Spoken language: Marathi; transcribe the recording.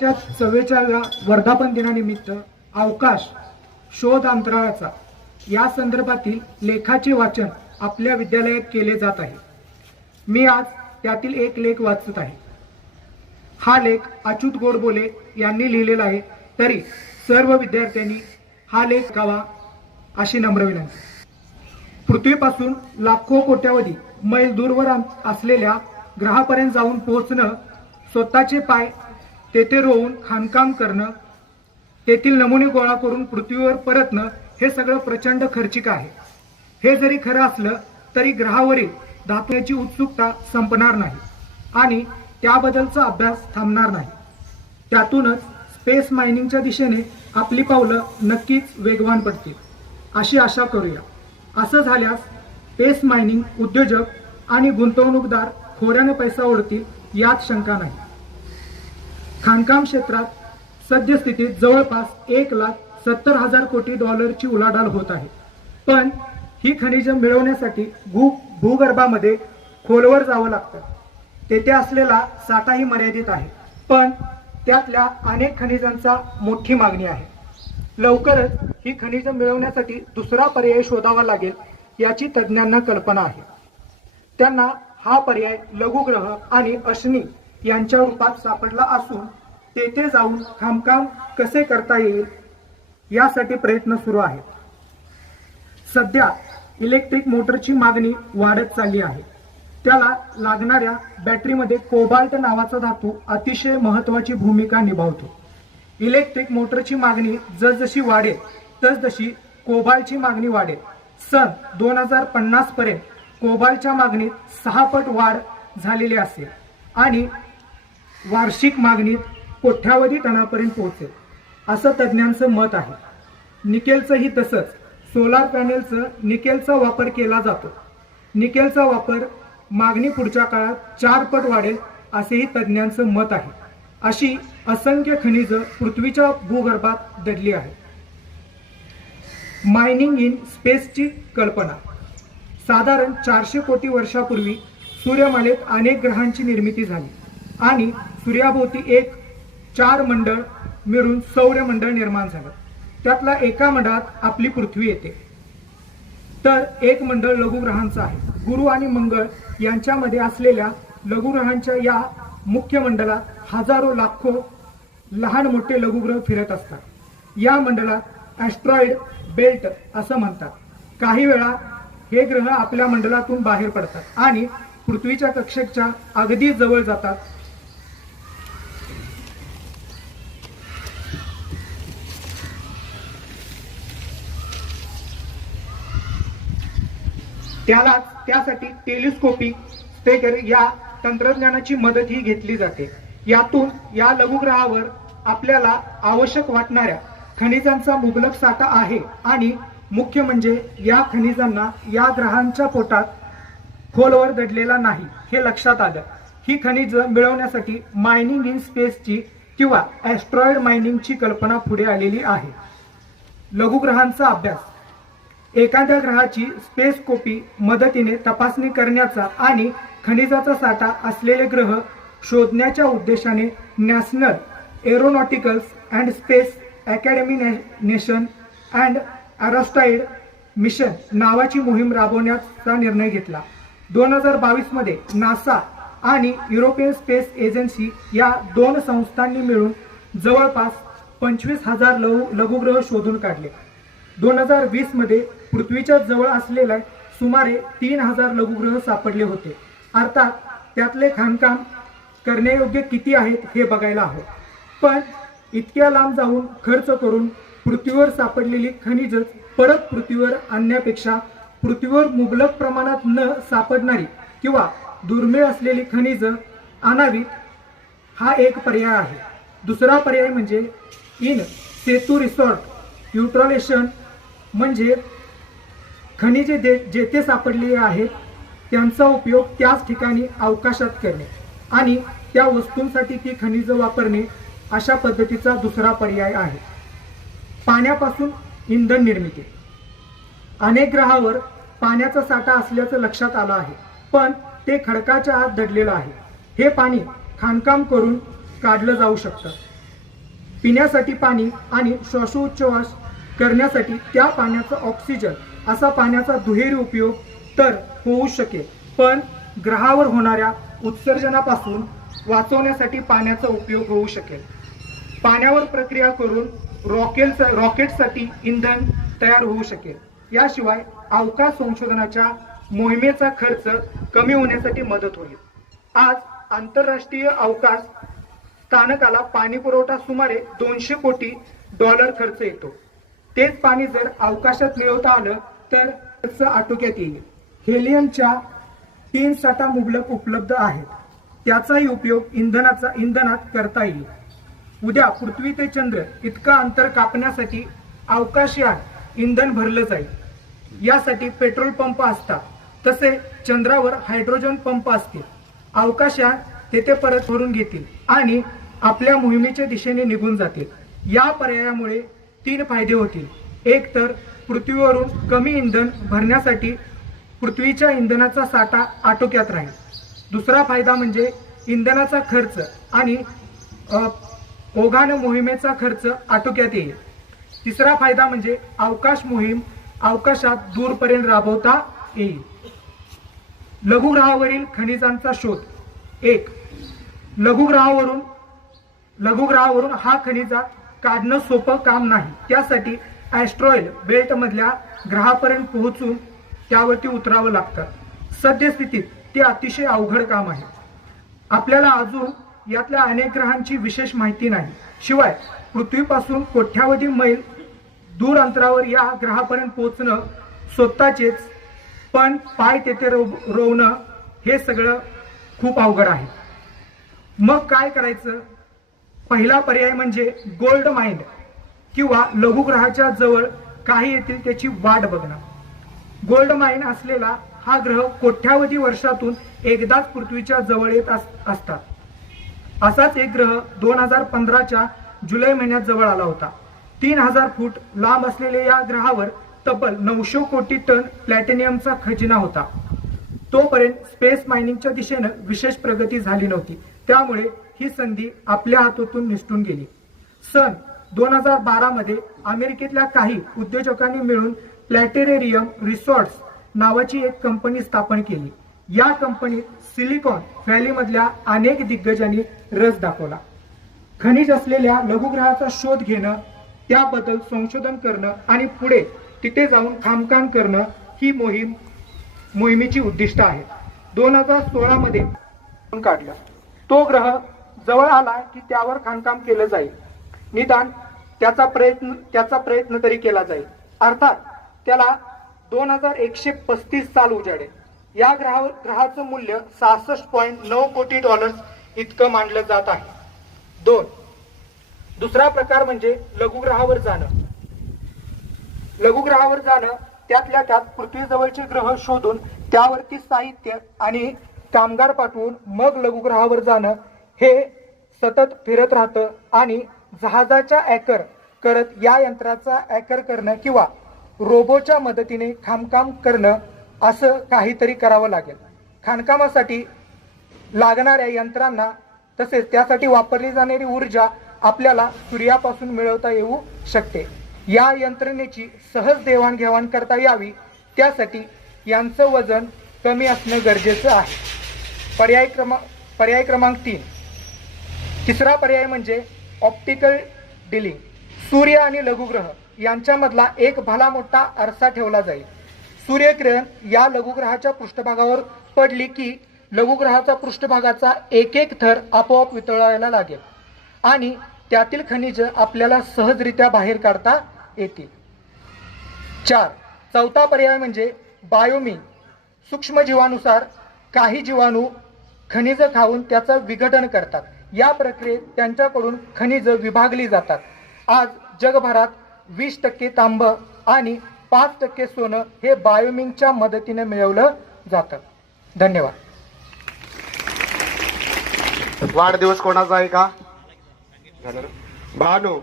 च्या वर्धापन दिनानिमित्त अवकाश शोध अंतराळाचा. या संदर्भातील लेखाचे वाचन आपल्या विद्यालयात केले जात आहे. मी आज त्यातील एक लेख वाचत आहे. हा लेख अच्युत गोडबोले यांनी लिहिलेला आहे. तरी सर्व विद्यार्थ्यांनी हा लेख गावा अशी नम्र विनंती. पृथ्वीपासून लाखो कोट्यावधी मैल दूरवर असलेल्या ग्रहापर्यंत जाऊन पोहोचणं स्वतःचे पाय तेथे रोवून खाणकाम करणं तेथील नमुने गोळा करून पृथ्वीवर परतणं हे सगळं प्रचंड खर्चिक आहे. हे जरी खरं असलं तरी ग्रहावरील धातूची उत्सुकता संपणार नाही आणि त्याबद्दलचा अभ्यास थांबणार नाही. त्यातूनच स्पेस मायनिंगच्या दिशेने आपली पावलं नक्कीच वेगवान पडतील. अशी आशा करूया. असं झाल्यास स्पेस मायनिंग उद्योजक आणि गुंतवणूकदार खोऱ्यानं पैसा ओढतील यात शंका नाही. खाणकाम क्षेत्रात सद्यस्थितीत जवळपास एक लाख सत्तर हजार कोटी डॉलरची उलाढाल होत आहे. पण ही खनिजं मिळवण्यासाठी भू भूगर्भामध्ये खोलवर जावं लागतं. तेथे असलेला साठाही मर्यादित आहे. पण त्यातल्या अनेक खनिजांचा मोठी मागणी आहे. लवकरच ही खनिजं मिळवण्यासाठी दुसरा पर्याय शोधावा लागेल याची तज्ज्ञांना कल्पना आहे. त्यांना हा पर्याय लघुग्रह आणि अश्नी यांच्या रूपात सापडला असून तेथे जाऊन खामकाम कसे करता येईल यासाठी प्रयत्न सुरू आहेत. सध्या इलेक्ट्रिक मोटरची मागणी वाढत चालली आहे. त्याला लागणाऱ्या बॅटरीमध्ये कोबाल्ट नावाचा धातू अतिशय महत्वाची भूमिका निभावतो. इलेक्ट्रिक मोटरची मागणी जसजशी वाढेल तसजशी कोबाल्टची मागणी वाढेल. सन दोन हजार पन्नास पर्यंत कोबाल्टच्या मागणीत सहा पट वाढ झालेली असेल आणि वार्षिक मागणीत कोठ्यावधी टनापर्यंत पोहोचेल असं तज्ज्ञांचं मत आहे. निकेलचंही तसंच सोलार पॅनेलचं निकेलचा वापर केला जातो. निकेलचा वापर मागणी पुढच्या काळात चार पट वाढेल असेही तज्ज्ञांचं मत आहे. अशी असंख्य खनिजं पृथ्वीच्या भूगर्भात दडली आहेत. मायनिंग इन स्पेसची कल्पना. साधारण चारशे कोटी वर्षापूर्वी सूर्यमालेत अनेक ग्रहांची निर्मिती झाली आणि सूर्याभोवती एक चार मंडळ मिळून सौर्यमंडळ निर्माण झालं. त्यातला एका मंडळात आपली पृथ्वी येते. तर एक मंडळ लघुग्रहांचं आहे. गुरु आणि मंगळ यांच्यामध्ये असलेल्या लघुग्रहांच्या या मुख्य मंडळात हजारो लाखो लहान मोठे लघुग्रह फिरत असतात. या मंडळात ॲस्ट्रॉइड बेल्ट असं म्हणतात. काही वेळा हे ग्रह आपल्या मंडळातून बाहेर पडतात आणि पृथ्वीच्या कक्षेच्या अगदी जवळ जातात. त्यालाच त्यासाठी टेलिस्कोपिक स्टेगर या तंत्रज्ञानाची मदत ही घेतली जाते. यातून या लघुग्रहावर आपल्याला आवश्यक वाटणाऱ्या खनिजांचा मुबलक साठा आहे आणि मुख्य म्हणजे या खनिजांना या ग्रहांच्या पोटात खोलवर दडलेला नाही हे लक्षात आलं. ही खनिज मिळवण्यासाठी मायनिंग इन स्पेसची किंवा ॲस्ट्रॉइड मायनिंगची कल्पना पुढे आलेली आहे. लघुग्रहांचा अभ्यास. एखाद्या ग्रहाची स्पेस कोपी मदतीने तपासणी करण्याचा आणि खनिजाचा साठा असलेले ग्रह शोधण्याच्या उद्देशाने national aeronauticals and space academy nation and ॲरोस्टाईड mission नावाची मोहीम राबवण्याचा निर्णय घेतला. दोन हजार बावीसमध्ये नासा आणि युरोपियन स्पेस एजन्सी या दोन संस्थांनी मिळून जवळपास पंचवीस हजार लघु लघुग्रह शोधून काढले. दोन हजार वीसमध्ये पृथ्वीच्या जवळ असलेल्या सुमारे तीन हजार लघुग्रह सापडले होते. अर्थात त्यातले खाणकाम करण्यायोग्य किती आहेत हे बघायला हवं. पण इतक्या लांब जाऊन खर्च करून पृथ्वीवर सापडलेली खनिजं परत पृथ्वीवर आणण्यापेक्षा पृथ्वीवर मुबलक प्रमाणात न सापडणारी किंवा दुर्मिळ असलेली खनिज आणावीत हा एक पर्याय आहे. दुसरा पर्याय म्हणजे इन सेतू रिसॉर्ट युट्रॉलेशन म्हणजे खनिजे जे जेथे सापडलेली आहेत त्यांचा उपयोग त्याच ठिकाणी अवकाशात करणे आणि त्या वस्तूंसाठी ती खनिजं वापरणे अशा पद्धतीचा दुसरा पर्याय आहे. पाण्यापासून इंधन निर्मिती. अनेक ग्रहावर पाण्याचा साठा असल्याचं लक्षात आलं आहे पण ते खडकाच्या आत दडलेलं आहे. हे पाणी खाणकाम करून काढलं जाऊ शकतं. पिण्यासाठी पाणी आणि श्वासोच्छवास करण्यासाठी त्या पाण्याचं ऑक्सिजन असा पाण्याचा दुहेरी उपयोग तर होऊ शकेल. पण ग्रहावर होणाऱ्या उत्सर्जनापासून वाचवण्यासाठी पाण्याचा उपयोग होऊ शकेल. पाण्यावर प्रक्रिया करून रॉकेल रॉकेटसाठी इंधन तयार होऊ शकेल. याशिवाय अवकाश संशोधनाच्या मोहिमेचा खर्च कमी होण्यासाठी मदत होईल. आज आंतरराष्ट्रीय अवकाश स्थानकाला पाणी पुरवठा सुमारे दोनशे कोटी डॉलर खर्च येतो. तेच पाणी जर अवकाशात मिळवता आलं तर आटोक्यात येईल. हेलियमच्या तीन साठा मुबलक उपलब्ध आहेत. त्याचाही उपयोग इंधनाचा इंधनात करता येईल. उद्या पृथ्वी ते चंद्र इतकं अंतर कापण्यासाठी अवकाशयान इंधन भरलं जाईल. यासाठी पेट्रोल पंप असतात. तसे चंद्रावर हायड्रोजन पंप असतील. अवकाशयान तेथे परत भरून घेतील आणि आपल्या मोहिमेच्या दिशेने निघून जातील. या पर्यायामुळे तीन फायदे होतील. एक तर पृथ्वीवरून कमी इंधन भरण्यासाठी पृथ्वीच्या इंधनाचा साठा आटोक्यात राहील. दुसरा फायदा म्हणजे इंधनाचा खर्च आणि ओघान मोहिमेचा खर्च आटोक्यात येईल. तिसरा फायदा म्हणजे अवकाश मोहीम अवकाशात दूरपर्यंत राबवता येईल. लघुग्रहावरील खनिजांचा शोध. एक लघुग्रहावरून लघुग्रहावरून हा खनिजा काढणं सोपं काम नाही. त्यासाठी ॲस्ट्रॉइड बेल्टमधल्या ग्रहापर्यंत पोहोचून त्यावरती उतरावं लागतं. सद्यस्थितीत ते अतिशय अवघड काम आहे. आपल्याला अजून यातल्या अनेक ग्रहांची विशेष माहिती नाही. शिवाय पृथ्वीपासून कोट्यावधी मैल दूर अंतरावर या ग्रहापर्यंत पोहोचणं स्वतःचेच पण पाय तेथे रो रोवणं हे सगळं खूप अवघड आहे. मग काय करायचं? पहिला पर्याय म्हणजे गोल्ड माइंड किंवा लघुग्रहाच्या जवळ काही येतील त्याची वाट बघणं गोल्ड माइन असलेला हा ग्रह कोट्यावधी वर्षातून एकदाच पृथ्वीच्या जवळ येत अस- असतात. असाच एक ग्रह दोन हजार पंधराच्या जुलै महिन्यात जवळ आला होता. तीन हजार फूट लांब असलेल्या या ग्रहावर तब्बल नऊशे कोटी टन प्लॅटिनियमचा खजिना होता. तोपर्यंत स्पेस मायनिंगच्या दिशेनं विशेष प्रगती झाली नव्हती. त्यामुळे ही संधी आपल्या हातातून निसटून गेली. सन दोन हजार बारा मध्ये अमेरिकेतल्या काही उद्योजकांनी मिळून प्लॅटेरेरियम रिसॉर्ट्स नावाची एक कंपनी स्थापन केली. या कंपनीत सिलिकॉन व्हॅलीमधल्या अनेक दिग्गजांनी रस दाखवला. खनिज असलेल्या लघुग्रहाचा शोध घेणं त्याबद्दल संशोधन करणं आणि पुढे तिथे जाऊन खामकाम करणं ही मोहीम मोहिमेची उद्दिष्ट आहे. दोन हजार सोळा मध्ये काढलं. तो ग्रह जवळ आला की त्यावर खाणकाम केलं जाईल. निदान त्याचा प्रयत्न त्याचा प्रयत्न तरी केला जाईल. अर्थात त्याला दोन हजार एकशे पस्तीस साल उजाडेल या ग्रहावर ग्रहाचं मूल्य सहासष्ट पॉईंट नऊ कोटी डॉलर्स इतकं मानलं जात आहे. दोन दुसरा प्रकार म्हणजे लघुग्रहावर जाणं. लघुग्रहावर जाणं त्यातल्या त्यात पृथ्वीजवळचे ग्रह शोधून त्यावरती साहित्य आणि कामगार पाठवून मग लघुग्रहावर जाणं हे सतत फिरत राहतं आणि जहाजाच्या ॲकर करत या यंत्राचा ॲकर करणं किंवा रोबोच्या मदतीने खामकाम करणं असं काहीतरी करावं लागेल. खाणकामासाठी लागणाऱ्या यंत्रांना तसेच त्यासाठी वापरली जाणारी ऊर्जा आपल्याला सूर्यापासून मिळवता येऊ शकते. या यंत्रणेची सहज देवाणघेवाण करता यावी त्यासाठी यांचं वजन कमी असणं गरजेचं आहे. पर्याय क्रमांक पर्याय क्रमांक तीन. तिसरा पर्याय म्हणजे ऑप्टिकल डिलिंग. सूर्य आणि लघुग्रह यांच्यामधला एक भला मोठा आरसा ठेवला जाईल. सूर्यकिरण या लघुग्रहाच्या पृष्ठभागावर पडली की लघुग्रहाचा पृष्ठभागाचा एक एक थर आपोआप वितळायला लागेल आणि त्यातील खनिज आपल्याला सहजरित्या बाहेर काढता येतील. चार चौथा पर्याय म्हणजे बायोमिन. सूक्ष्म जीवानुसार काही जीवाणू खनिज खाऊन त्याचं विघटन करतात. या प्रक्रियेत त्यांच्याकडून खनिज विभागली जातात. आज जगभरात वीस टक्के तांब आणि पाच टक्के सोनं हे बायोमिंगच्या मदतीने मिळवलं जातं. धन्यवाद. वाढदिवस कोणाचा आहे का? भानू.